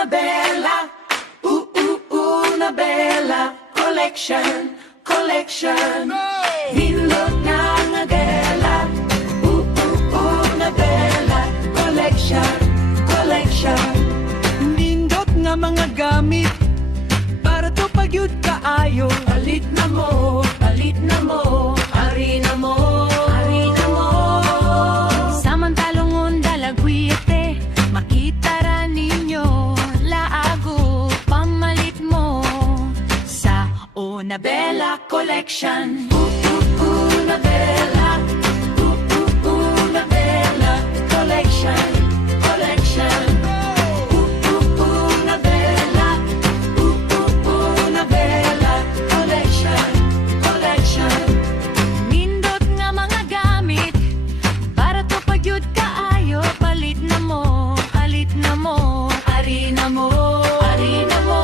Una Bella, Una Bella Collection, collection. Nindot nga nga Bella, Una Bella Collection, collection. Nindot nga mga gamit para to pagyud kaayo. Palit na mo, ari na mo, ari na mo. Samantalong dalagwite, makita ra ninyo laago pamalit mo sa Una Bella Collection. Una Bella, Una Bella Collection, collection. Una Bella, Una Bella Collection, collection. Nindot nga mga gamit para to pagyud kaayo. Palit na mo, ari na mo, Ari na mo.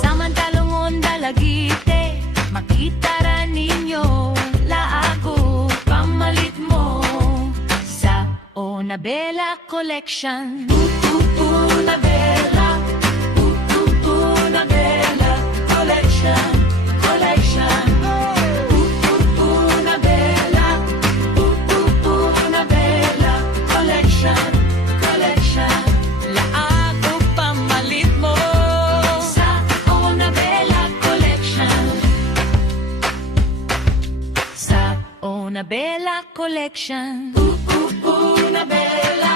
samantalong dalagite, makita ra ninyo laago pamalit mo sa Una Bella Collection. Una Bella, Una Bella Collection, collection. Una Bella, Una Bella Collection, collection. Laago pamalit mo Sa Una Bella Collection. sa Una Bella Collection. Una Bella,